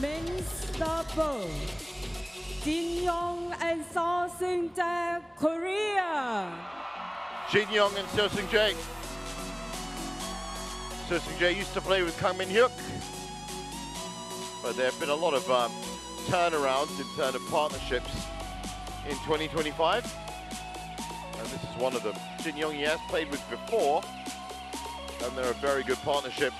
Men's double. Jin Young and Seo Seung-jae, Korea. Jin Young and Seo Seung-jae. Seo Seung-jae used to play with Kang Min-hyuk, but there have been a lot of turnarounds in terms of partnerships in 2025, and this is one of them. Jin Young he has played with before, and they're a very good partnership.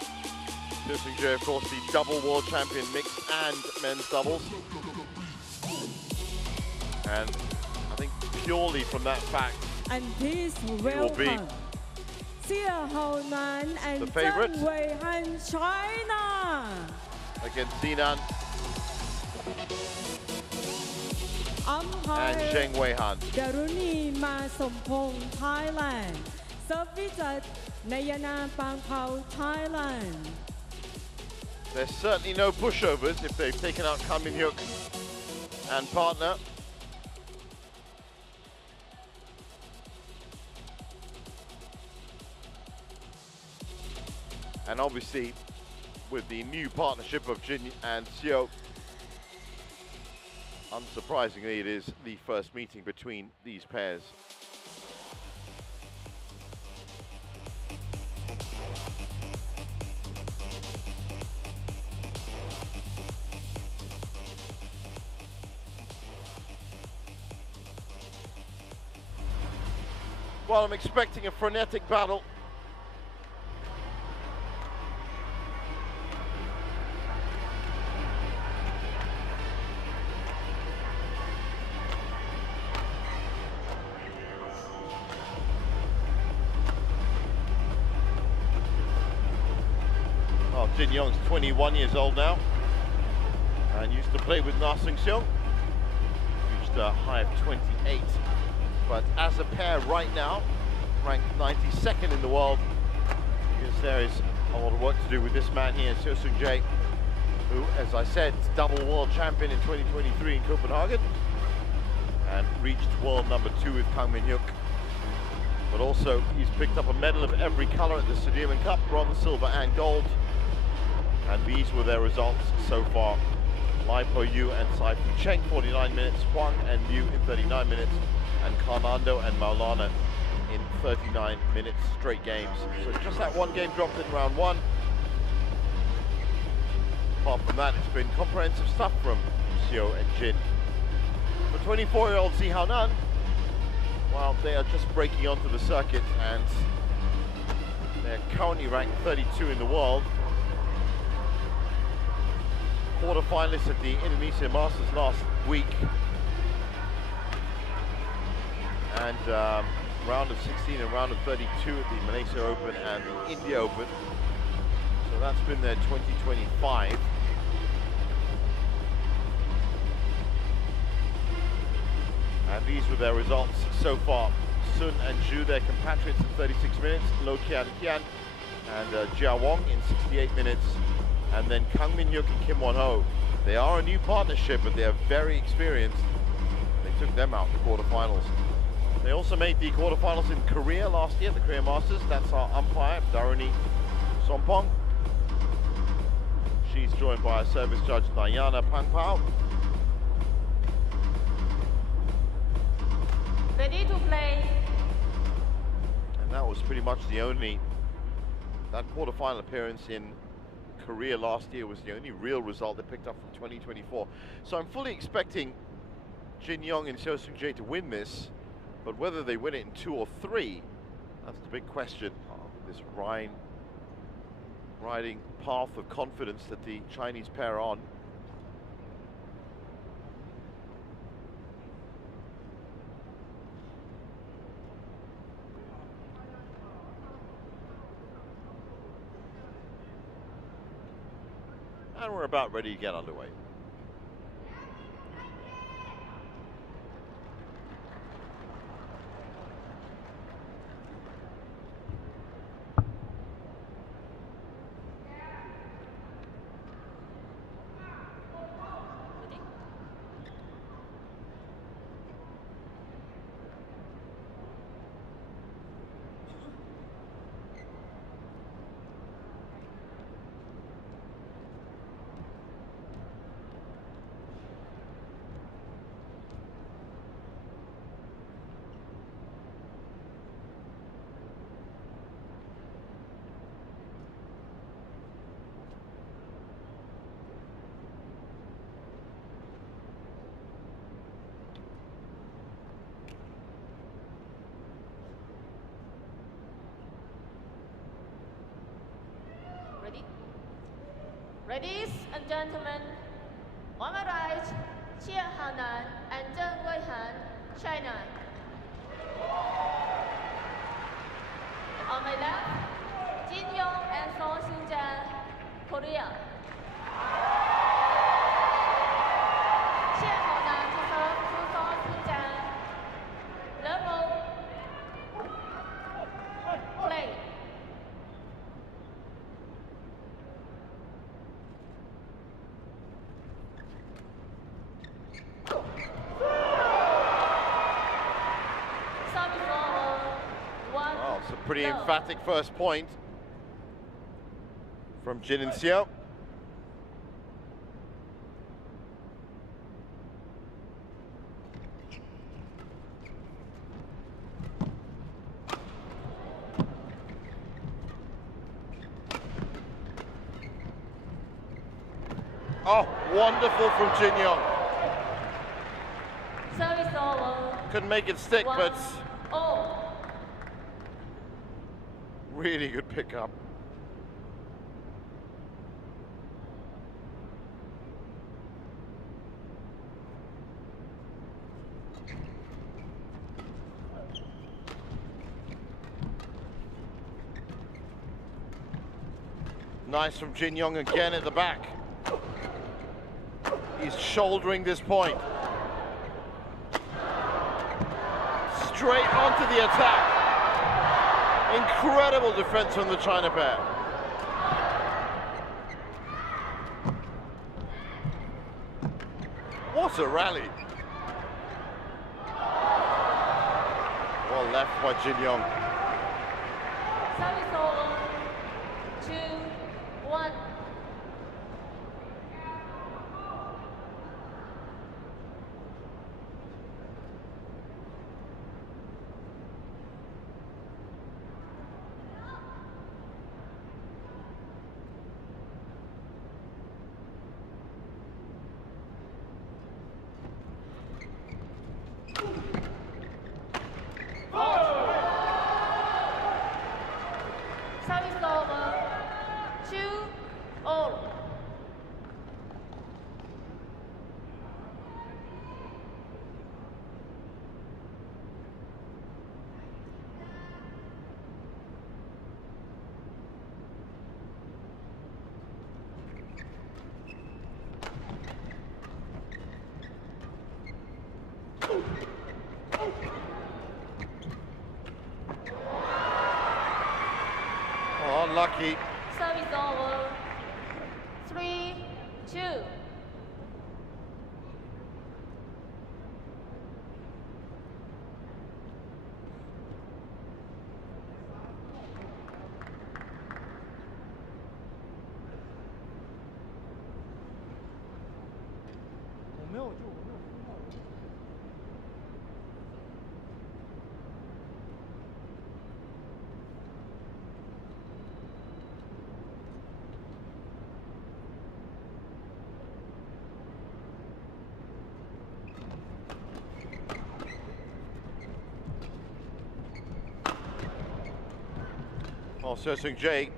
Seo Seung-jae, of course, the double world champion, mixed and men's doubles. And I think purely from that fact, And please welcome Xie Haonan and the favorite. Zeng Wei-han, China. Against Sinan Umpire and Zeng Wei-han. Daruni Ma Sompong, Thailand. Service Nayana Pangpao, Thailand. There's certainly no pushovers if they've taken out Kang Min-hyuk and partner. And obviously, with the new partnership of Jin and Seo, unsurprisingly, it is the first meeting between these pairs. Well, I'm expecting a frenetic battle. Well, Jin Young's 21 years old now and used to play with Na Seung-seong. Reached a high of 28. But as a pair right now, ranked 92nd in the world, because there is a lot of work to do with this man here, Seo Seung-jae, who, as I said, is double world champion in 2023 in Copenhagen, and reached world number 2 with Kang Min-hyuk. But also, he's picked up a medal of every color at the Sudirman Cup, bronze, silver, and gold. And these were their results so far. Lai Po Yu and Sai Fu Cheng, 49 minutes, Huang and Liu in 39 minutes, and Karnando and Maulana in 39 minutes straight games. So just that one game dropped in round 1. Apart from that, it's been comprehensive stuff from Seo and Jin. For 24-year-old Xie Haonan, well, they are just breaking onto the circuit, and they're currently ranked 32 in the world. Quarter-finalists at the Indonesia Masters last week. And round of 16 and round of 32 at the Malaysia Open and the India Open. So that's been their 2025. And these were their results so far. Sun and Zhu, their compatriots, in 36 minutes. Lo Kian Kian and Jia Wong in 68 minutes. And then Kang Min-hyuk and Kim Won-ho. They are a new partnership, but they are very experienced. They took them out in the quarterfinals. They also made the quarterfinals in Korea last year, the Korea Masters. That's our umpire, Daruni Sompong. She's joined by a service judge, Nayana Pangpao. Ready to play. And that was pretty much the only, that quarterfinal appearance in Korea last year was the only real result they picked up from 2024. So I'm fully expecting Jin Young and Seo Seung-jae to win this. But whether they win it in 2 or 3, that's the big question. This riding path of confidence that the Chinese pair are on. And we're about ready to get underway. Ladies and gentlemen, on my right, Han and Zeng Han, China. On my left, Jin Yong and Song Xinjian, Korea. Han to serve to Song Xinjian. Level. Play. Well, it's a pretty emphatic first point from Jin and Xiao. Oh, wonderful from Jin Young. Service over. Couldn't make it stick, but Oh. really good pickup. Nice from Jin Young again at the back. He's shouldering this point. Straight onto the attack. Incredible defense from the China pair. What a rally. Well left by Jin Young. Service over. 2-1. Service over. 2-all. Oh, unlucky. Service over. 3-2. Well, Sung Jae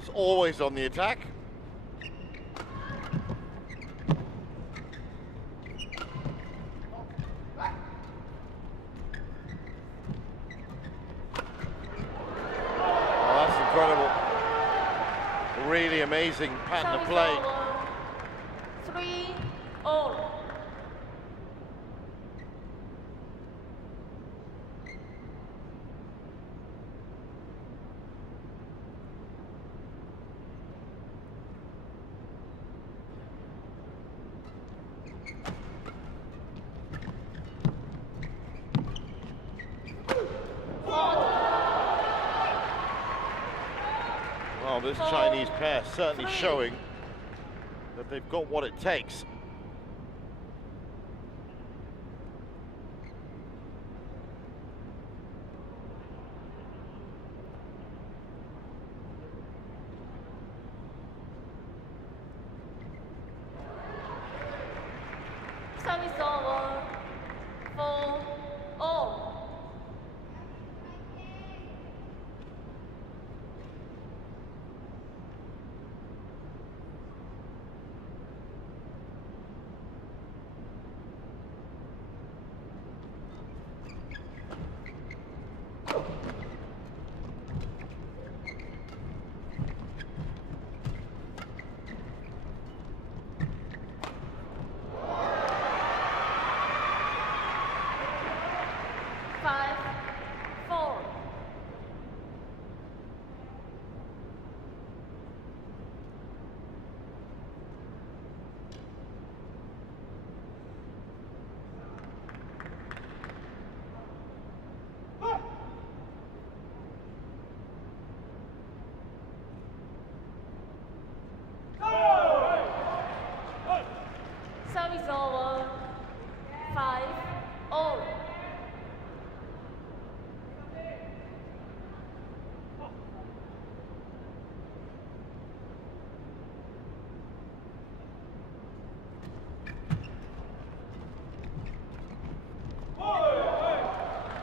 is always on the attack. Oh, that's incredible. Really amazing pattern of play. 3-all. Well, this Chinese pair certainly showing that they've got what it takes. Service over. 4-all.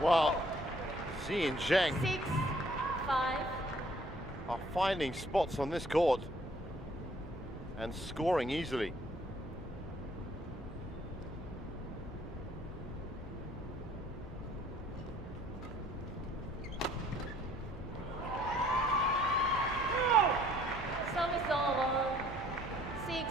Well, Zeng and Zeng 6-5. are finding spots on this court and scoring easily. Service over. 6-0.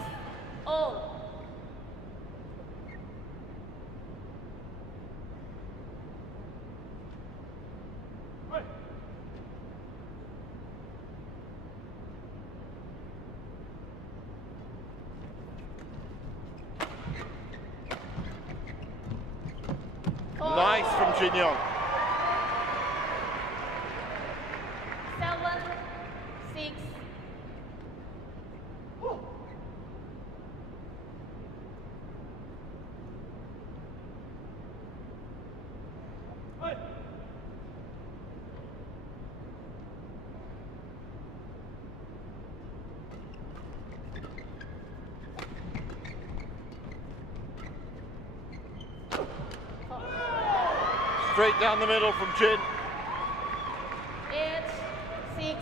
Nice from Jin Young. 7-6. Straight down the middle from Jin. 8-6.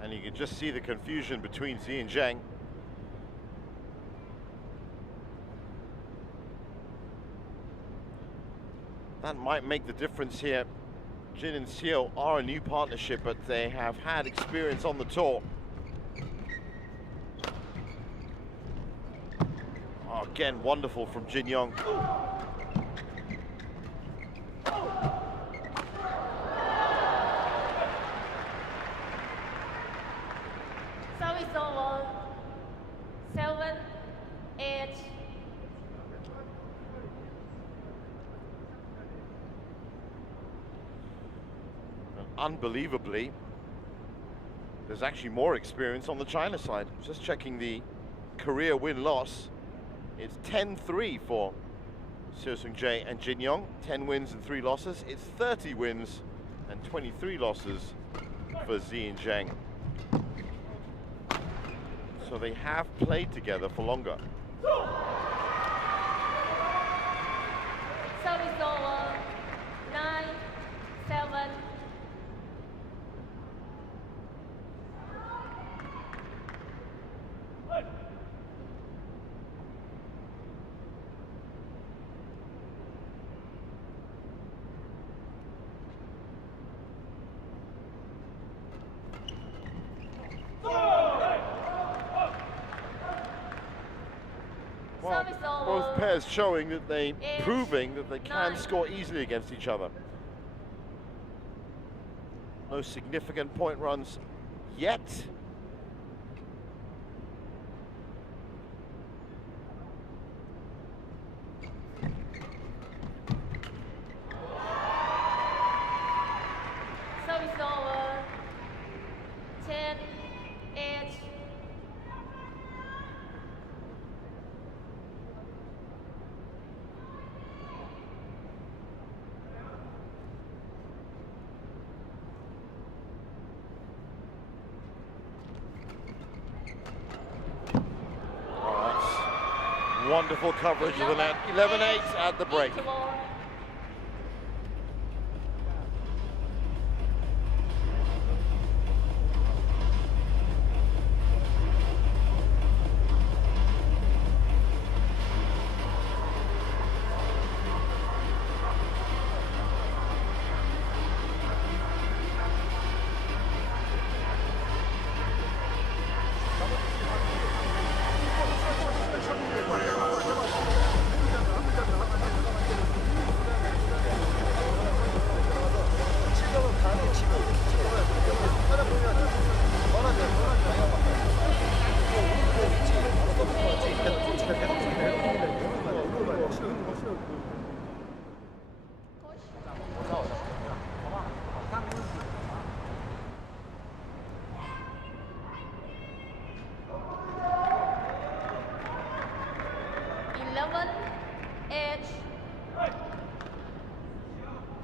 And you can just see the confusion between Zeng and Zeng. That might make the difference here. Jin and Seo are a new partnership, but they have had experience on the tour. Oh, again, wonderful from Jin Young. Service over. 7-8. Unbelievably, there's actually more experience on the China side. Just checking the career win-loss. It's 10-3 for Seo Seung-jae and Jin Young. 10 wins and 3 losses. It's 30 wins and 23 losses for Zeng and Zeng. So they have played together for longer. Service over. 9-7. Well, Service over. both pairs showing that proving that they can 9. score easily against each other. No significant point runs yet. Service over. 10-8. Wonderful coverage of the net. 11-8 at the break.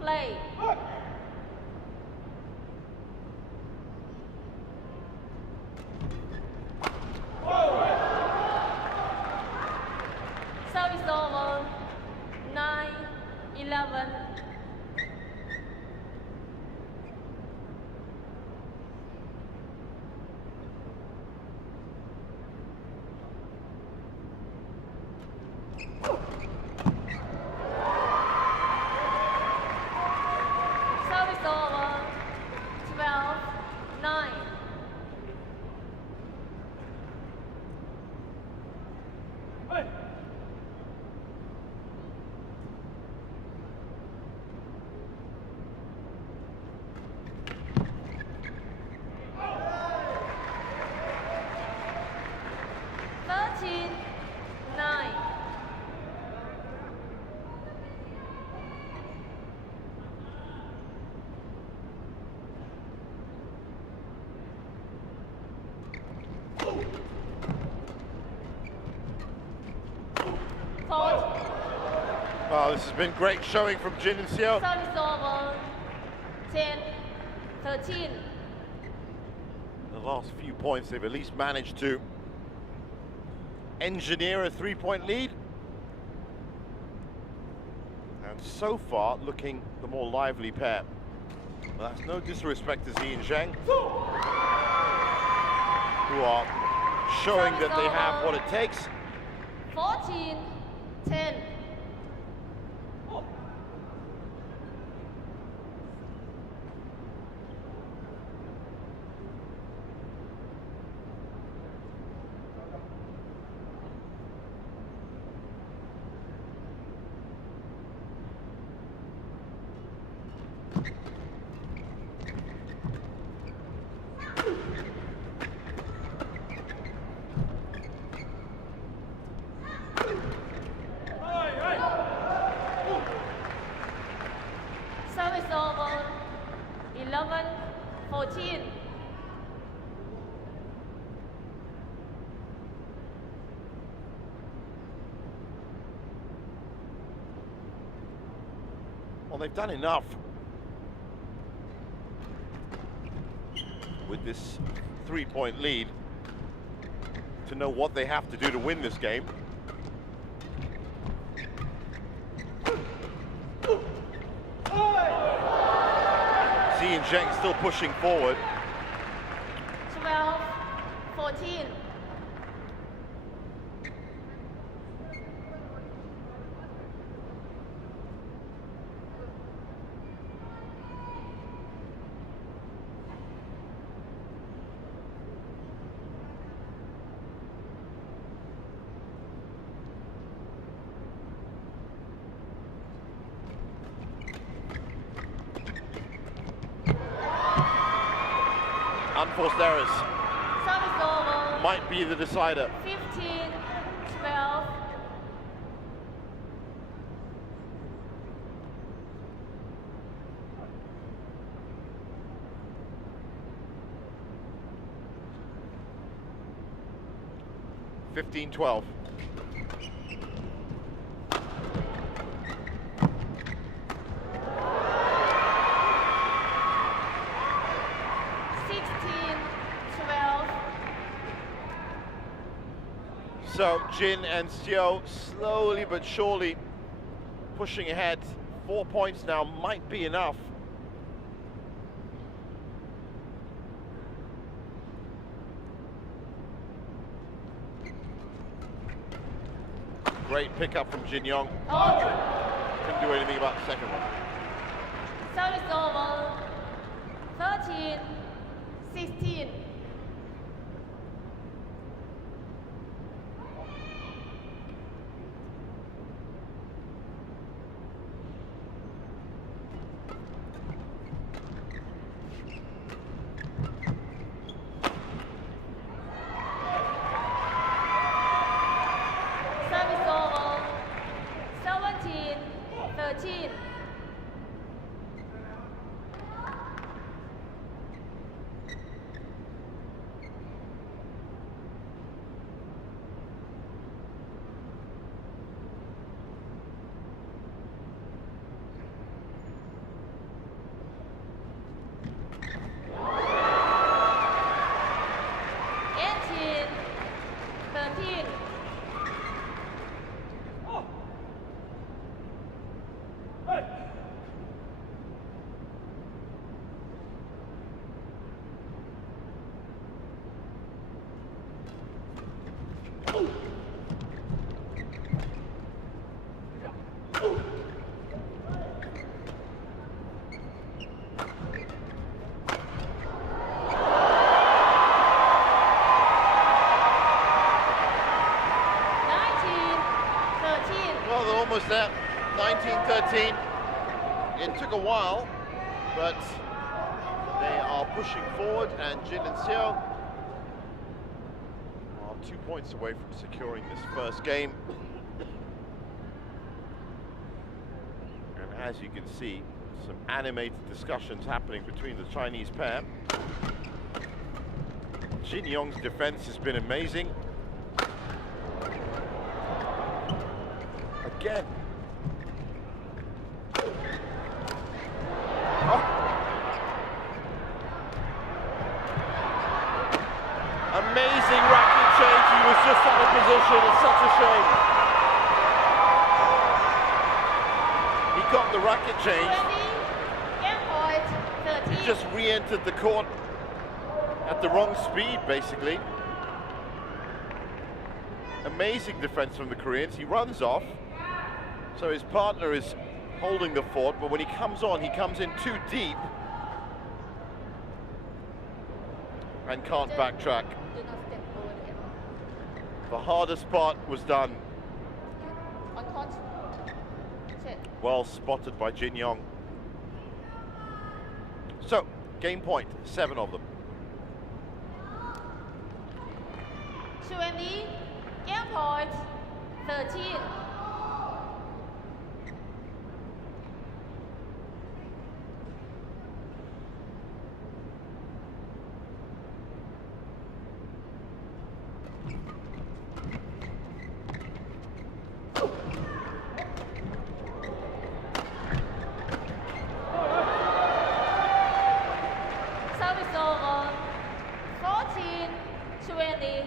Play. Oh, this has been great showing from Jin and Xiao. Service over. 10-13. The last few points, they've at least managed to engineer a 3-point lead. And so far, looking the more lively pair. Well, that's no disrespect to Zeng and Zeng, who are showing that they have what it takes. 14-10. Service over. 11-14. Well, they've done enough with this 3-point lead to know what they have to do to win this game. Zeng and Zeng still pushing forward. 12-14. Unforced errors Service over. might be the decider. 15-12. (15-12). So Jin and Xiao slowly but surely pushing ahead. 4 points now might be enough. Great pickup from Jin Yong. Couldn't do anything about the second one. Service over. 13-16. Service over. 17-13. Well, they're almost there. 19-13. It took a while, but they are pushing forward, and Jin and Xiao are 2 points away from securing this first game. And as you can see, some animated discussions happening between the Chinese pair. Jin Yong's defense has been amazing. Again, position. It's such a shame. He got the racket change. Game point, 13. He just re-entered the court at the wrong speed, basically. Amazing defense from the Koreans. He runs off, so his partner is holding the fort, but when he comes on, he comes in too deep and can't backtrack. Do not step forward again. The hardest part was done. On court. Set. Well spotted by Jin Yong. So, game point, 7 of them. 20. Game point, 13. Service over, 14, 20.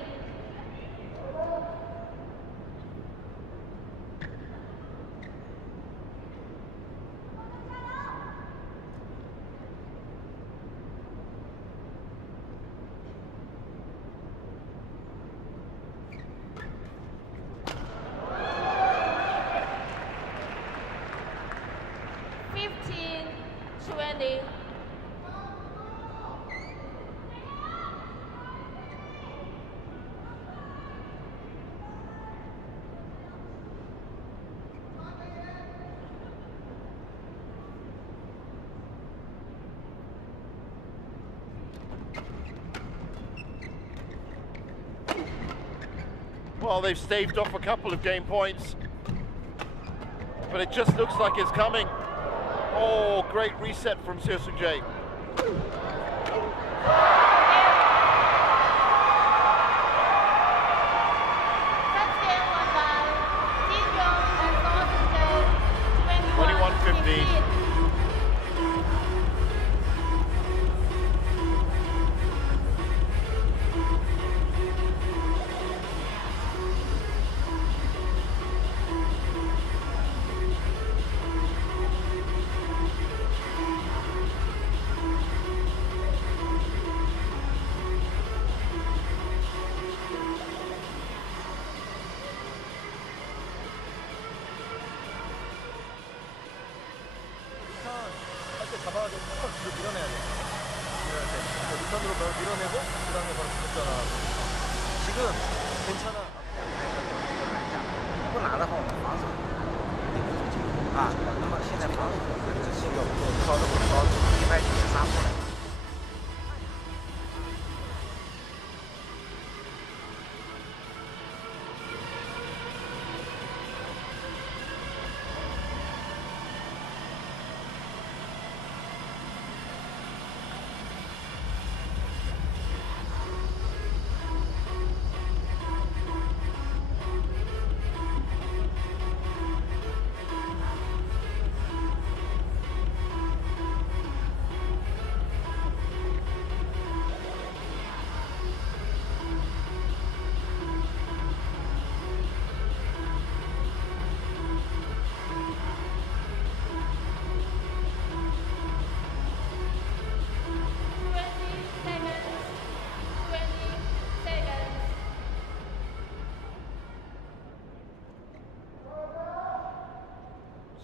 Well, they've staved off a couple of game points, but it just looks like it's coming. Oh, great reset from Seo Seung-jae. First game won by Jin Yong and Seo Seung-jae, 21-15. 21-15. 잡아가지고 팍 뒤로 밀어내야 돼. 밀어낼 때. 리턴으로 밀어내고 그 다음에 바로 붙였잖아. 지금 괜찮아. 不拿的话，我们防守啊，那么现在防守这个高的不高，193步了。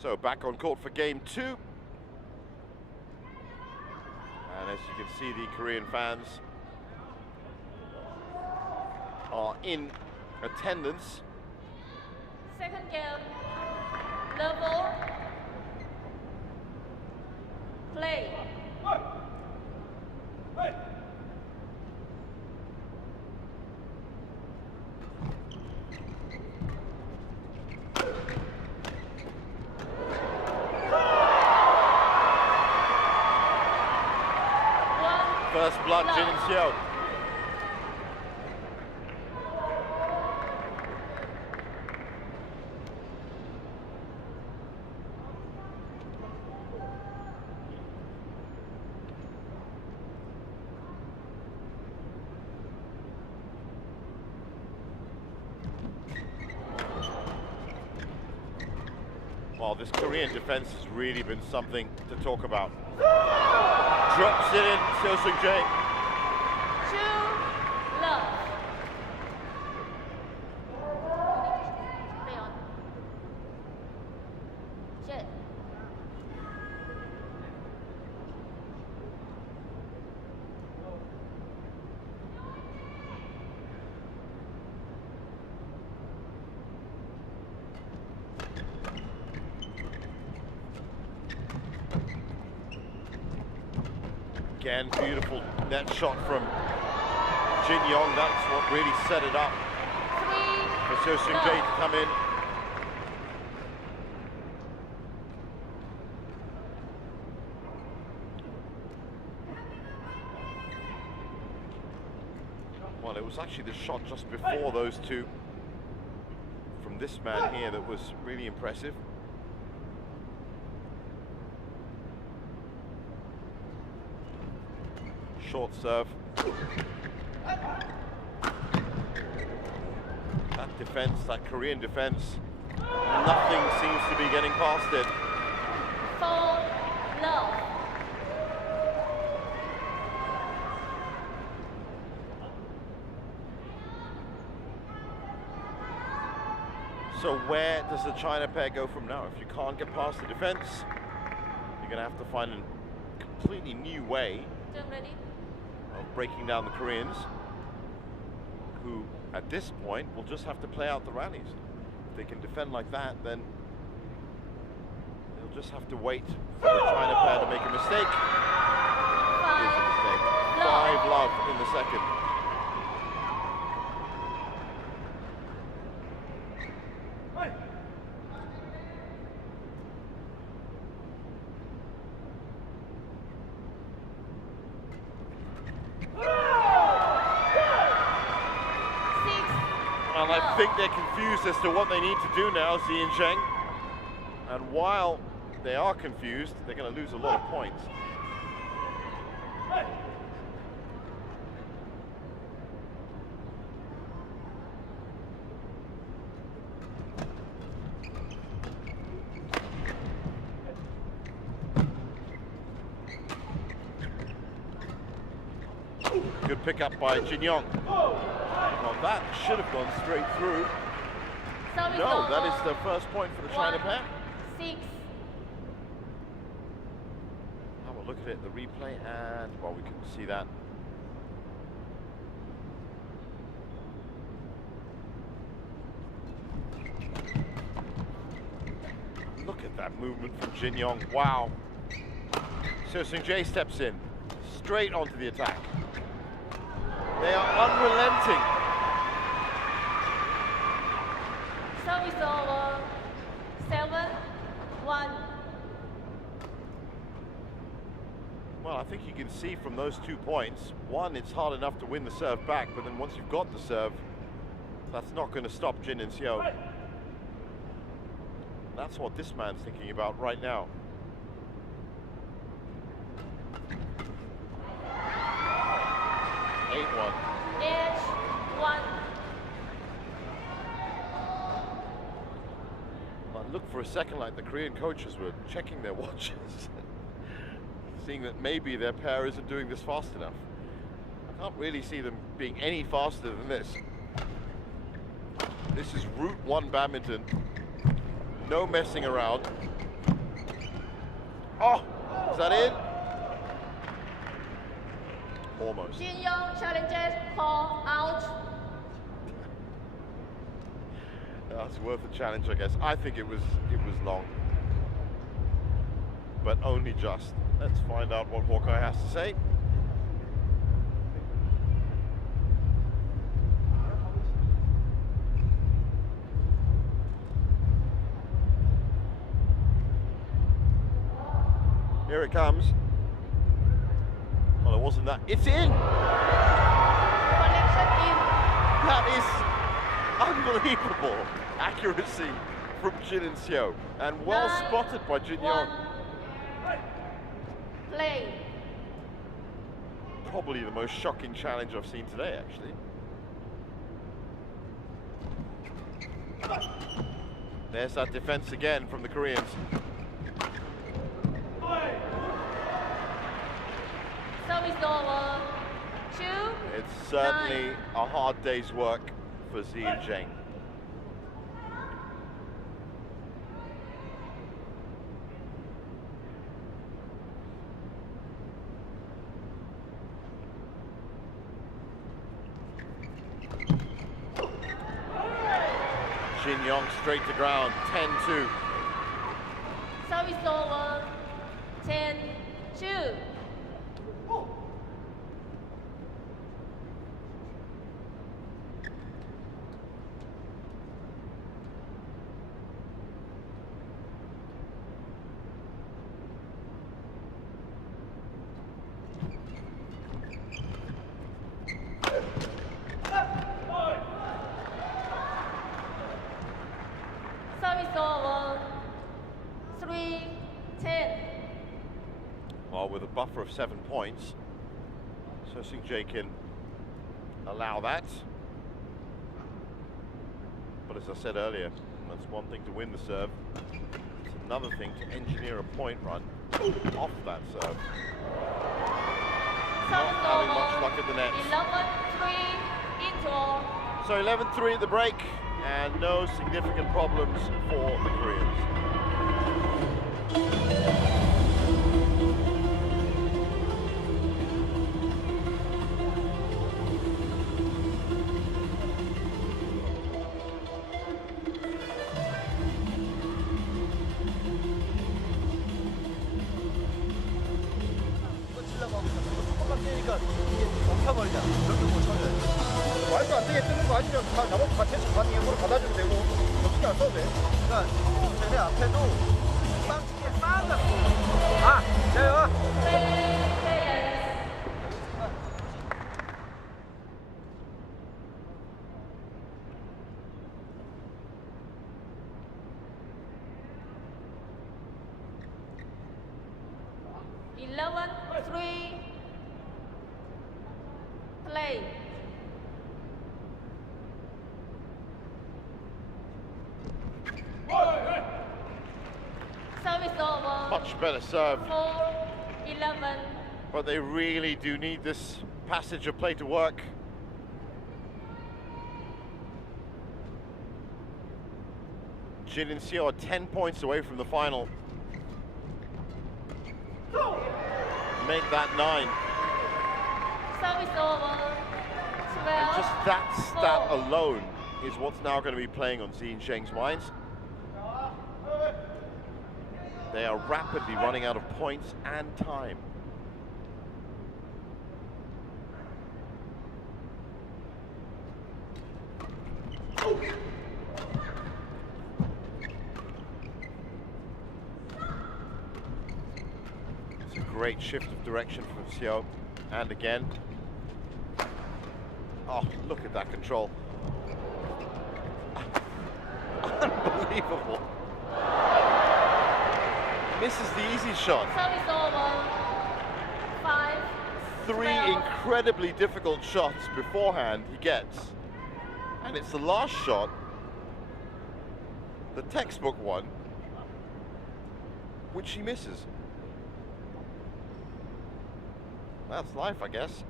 So back on court for game 2. And as you can see, the Korean fans are in attendance. Second game, level, play. First blood, Jin and Seo. Well, this Korean defense has really been something to talk about. Drops it in, Seo-Sung-jae. 2-love. Play on. Shit. Again, beautiful net shot from Jin Yong. That's what really set it up for Seo-Sung-jae to come in. Well, it was actually the shot just before those two from this man here that was really impressive. Short serve. That defense, that Korean defense, nothing seems to be getting past it. 4-love. So where does the China pair go from now? If you can't get past the defense, you're going to have to find a completely new way Zeng ready? of breaking down the Koreans, who at this point will just have to play out the rallies. If they can defend like that, then they'll just have to wait for the China pair to make a mistake. Here's a mistake. 5-love in the second. And I think they're confused as to what they need to do now, Zeng and Zeng. And while they are confused, they're going to lose a lot of points. Good pickup by Jin Yong. Well, that should have gone straight through. No, that is the first point for the China pair. 6. Have a look at it, the replay, and well, we couldn't see that. Look at that movement from Jin Yong. Wow. Seo-Sung-jae steps in, straight onto the attack. They are unrelenting. Service over. 7-1. Well, I think you can see from those 2 points, one, it's hard enough to win the serve back, but then once you've got the serve, that's not going to stop Jin and Seo. That's what this man's thinking about right now. H1. Well, look for a second like the Korean coaches were checking their watches, seeing that maybe their pair isn't doing this fast enough. I can't really see them being any faster than this. This is Route 1 badminton. No messing around. Oh, is that in? Almost. Jin Yong challenges KOR out. That's worth a challenge, I guess. I think it was long, but only just. Let's find out what Hawkeye has to say. Here it comes. Well, it wasn't that. It's in! Connection in. That is unbelievable accuracy from Jin and Seo. And well spotted by Jin Yong. Play. Probably the most shocking challenge I've seen today, actually. There's that defense again from the Koreans. Service over. 2. It's certainly a hard day's work for Zeng and Zeng. Jin Yong straight to ground, 10-2. Service over. 10-2. Service over. 3-10. Well, with a buffer of 7 points, so Seung-jae can allow that. But as I said earlier, that's one thing to win the serve. It's another thing to engineer a point run off that serve. Not having much luck at the net. 11-3 equal. So 11-3 at the break, and no significant problems for the Koreans. 조금만 깨니까 이게 덮여버리냐. 그렇게 못 쳐줘요. 말도 안 되게 뜨는 거 아니면 다 나보고 다 대충 가는 힘으로 받아주면 되고 신경 안 써도 돼. 그러니까 쟤네 앞에도 빵치게 쌓아놨고. 아, 자요. Play. Service over. Much better serve. 4-11. But they really do need this passage of play to work. Jin and Seo are 10 points away from the final. Make that 9. Service over. 12. And just that stat alone is what's now going to be playing on Zeng and Zheng's minds. They are rapidly running out of points and time. It's a great shift of direction from Seo. And again. Oh, look at that control. Unbelievable. Misses the easy shot. Service over. 5. 3 12. incredibly difficult shots beforehand he gets. And it's the last shot, the textbook one, which he misses. That's life, I guess.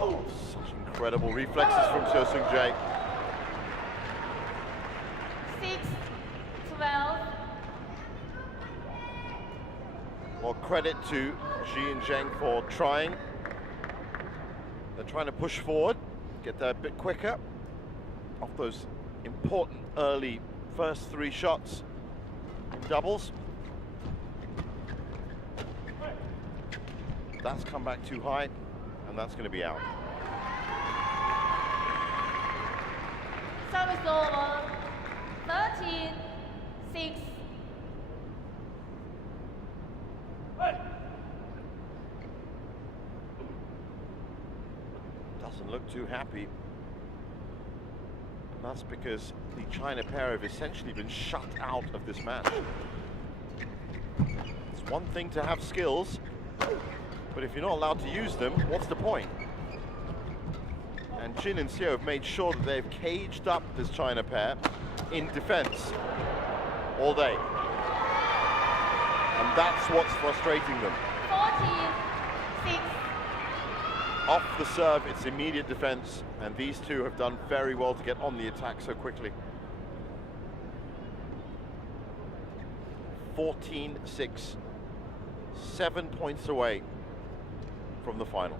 Oh, such incredible reflexes from Seo Seung-jae. 6-12. Well, credit to Zeng and Zheng for trying. They're trying to push forward, get there a bit quicker off those important early first 3 shots in doubles. That's come back too high, and that's going to be out. Service over. 13-6. Doesn't look too happy. That's because the China pair have essentially been shut out of this match. It's one thing to have skills, but if you're not allowed to use them, what's the point? And Jin and Xiao have made sure that they've caged up this China pair in defense all day. And that's what's frustrating them. 14-6. Off the serve, it's immediate defense, and these two have done very well to get on the attack so quickly. 14-6, 7 points away from the final.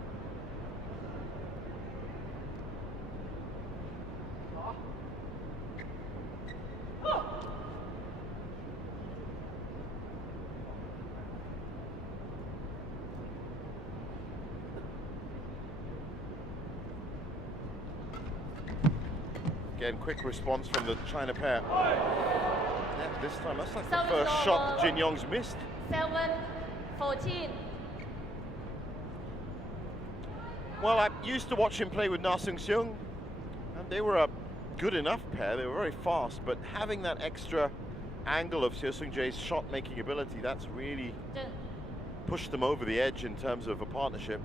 Again, quick response from the China pair. Yeah, this time, that's like the first shot Jin Yong's missed. 7-14. Well, I used to watch him play with Na Seung-seung, and they were a good enough pair. They were very fast, but having that extra angle of Seo Seung-jae's shot-making ability, that's really pushed them over the edge in terms of a partnership.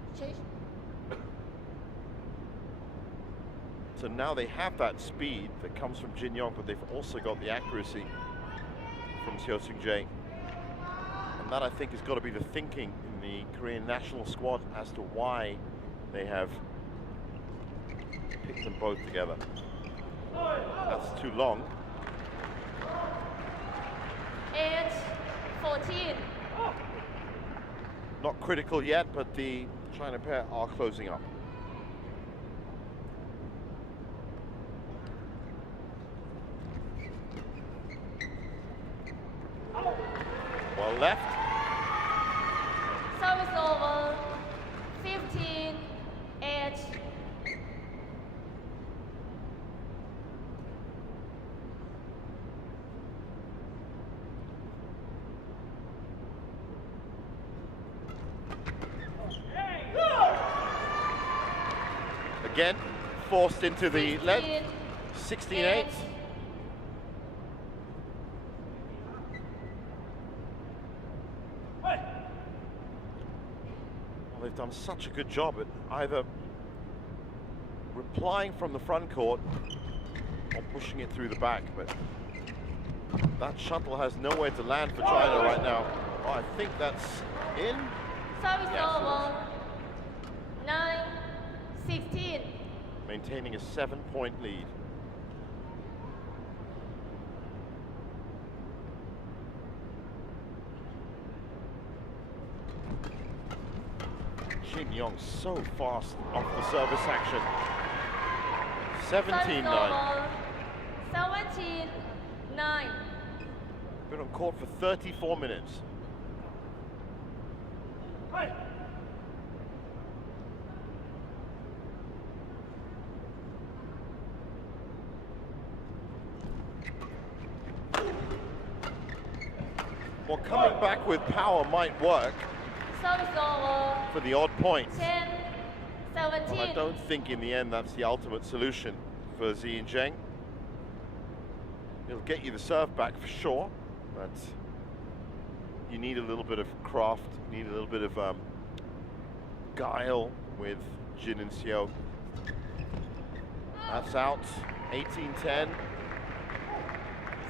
So now they have that speed that comes from Jin Yong, but they've also got the accuracy from Seo Seung-jae. And that, I think, has got to be the thinking in the Korean national squad as to why they have picked them both together. That's too long. 8-14. Not critical yet, but the China pair are closing up. Well left. Service over. 15-8. Again, forced into the lead. 16-8. Well, they've done such a good job at either replying from the front court or pushing it through the back, but that shuttle has nowhere to land for China right now. Oh, I think that's in. Service Yes. over. 9-16. Maintaining a 7-point lead. Jin Yong so fast off the service action. 17-9. 17-9. Been on court for 34 minutes. Well, coming back with power might work Service over. for the odd points. 10-17. Well, I don't think in the end that's the ultimate solution for Zeng and Zeng. It'll get you the serve back for sure, but you need a little bit of craft, you need a little bit of guile with Jin and Xiao. That's out, 18-10.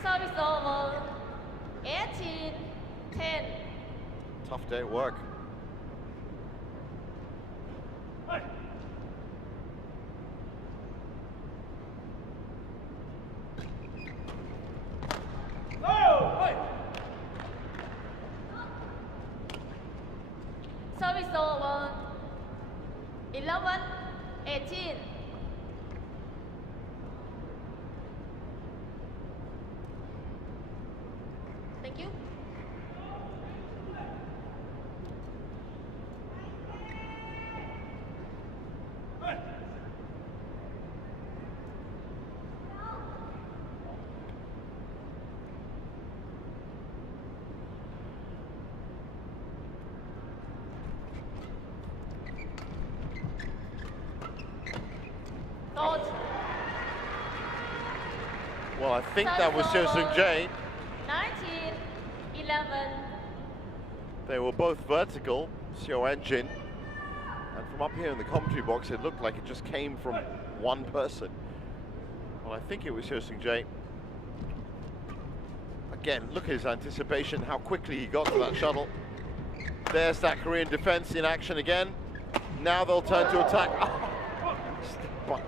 Service over. 18-10. Tough day at work. Service over. 11-18. Thank you. Well, I think that was Seo Seung-jae. 19-11. They were both vertical, Xiao and Jin. And from up here in the commentary box, it looked like it just came from one person. Well, I think it was Hyosung Jae. Again, look at his anticipation, how quickly he got to that shuttle. There's that Korean defense in action again. Now they'll turn to attack. Oh,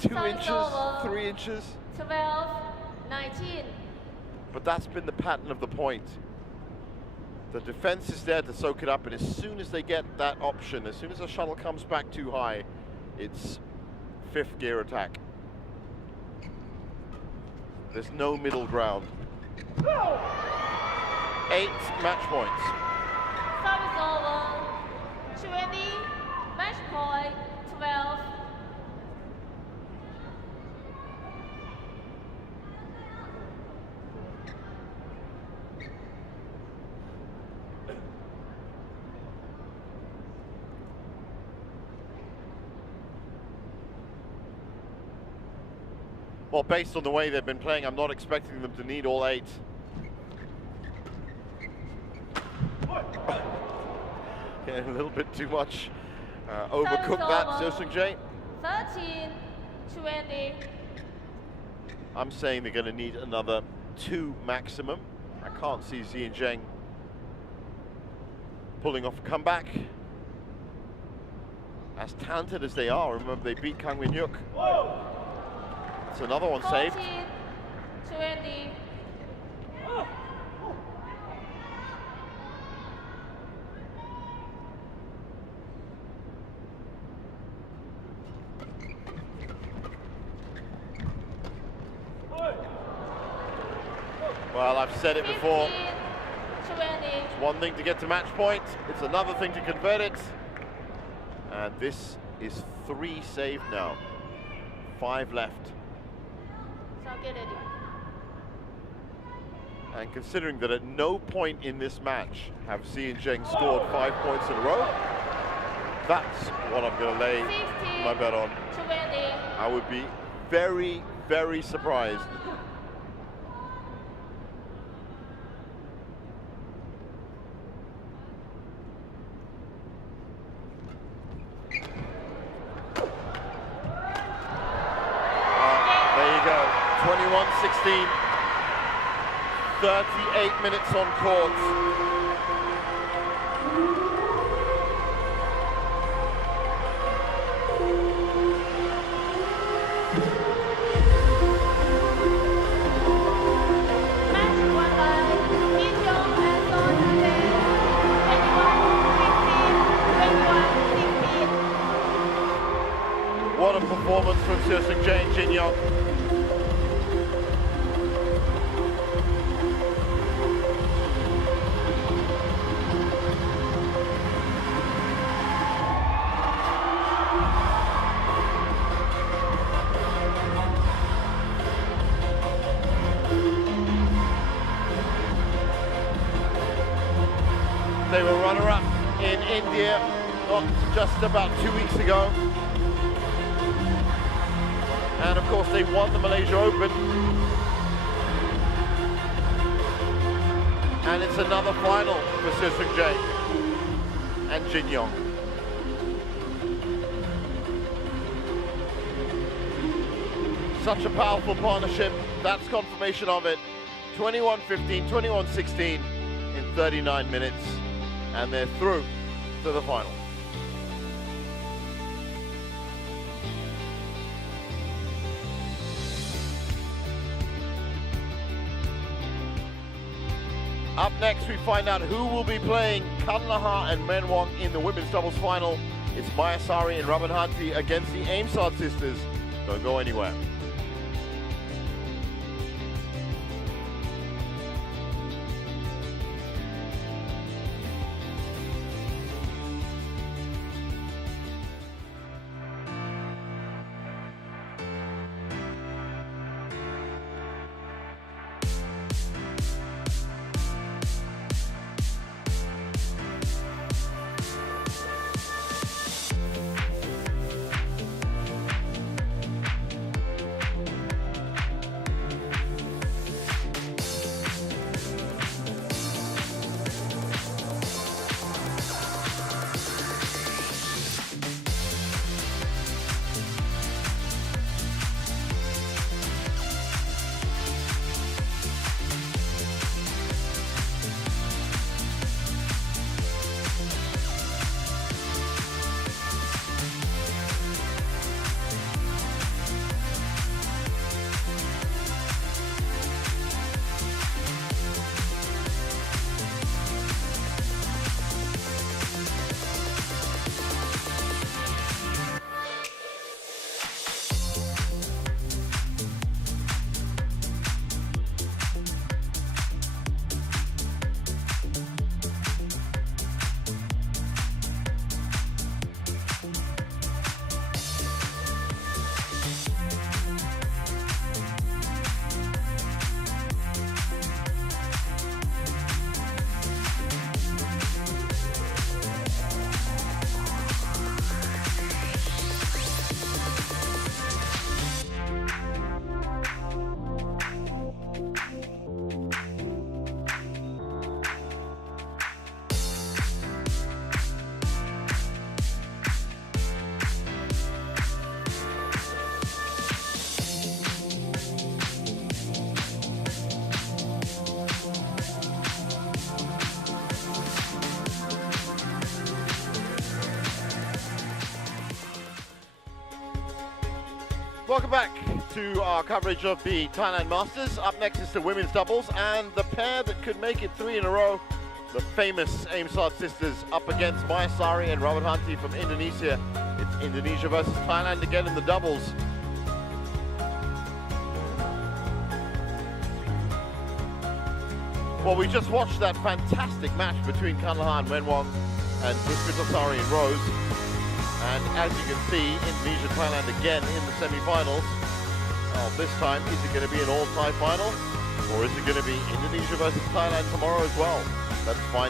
2 inches, 3 inches. 12-19. But that's been the pattern of the point. The defense is there to soak it up, and as soon as they get that option, as soon as the shuttle comes back too high, it's 5th gear attack. There's no middle ground. 8 match points. Service over. 20. Match point 12. Well, based on the way they've been playing, I'm not expecting them to need all 8. Yeah, a little bit too much. Overcooked that, Hyosung Jae. 13-20. I'm saying they're going to need another 2 maximum. I can't see Zeng pulling off a comeback. As talented as they are, remember they beat Kang Min-hyuk. That's another one saved. 14-20. Well, I've said it before. 20. It's one thing to get to match point, it's another thing to convert it. And this is 3 saved now. 5 left. So get ready. And considering that at no point in this match have Zeng scored 5 points in a row, that's what I'm going to lay 16, my bet on. 20. I would be very, very surprised. There you go, 21-16. 38 minutes on court. Match won by Min Yong and Son Jae. 21-15, 21-16. What a performance from Hyosung Jae and Jin Young. They were runner-up in India just about 2 weeks ago. And of course they won the Malaysia Open. And it's another final for Hyosung Jae and Jin Young. Such a powerful partnership, that's confirmation of it. 21-15, 21-16 in 39 minutes. And they're through to the final. Up next, we find out who will be playing Kanlaha and Menwong in the women's doubles final. It's Mayasari and Ramanhati against the Aimsard sisters. Don't go anywhere. Welcome back to our coverage of the Thailand Masters. Up next is the women's doubles, and the pair that could make it 3 in a row, the famous Aimsad sisters up against Maya Sari and Robert Hunty from Indonesia. It's Indonesia versus Thailand again in the doubles. Well, we just watched that fantastic match between Kanlahan Wenwong and Puspitasari in Rose. And as you can see, Indonesia, Thailand again in the semi-finals. This time, is it going to be an all-tie final? Or is it going to be Indonesia versus Thailand tomorrow as well? Let's find out.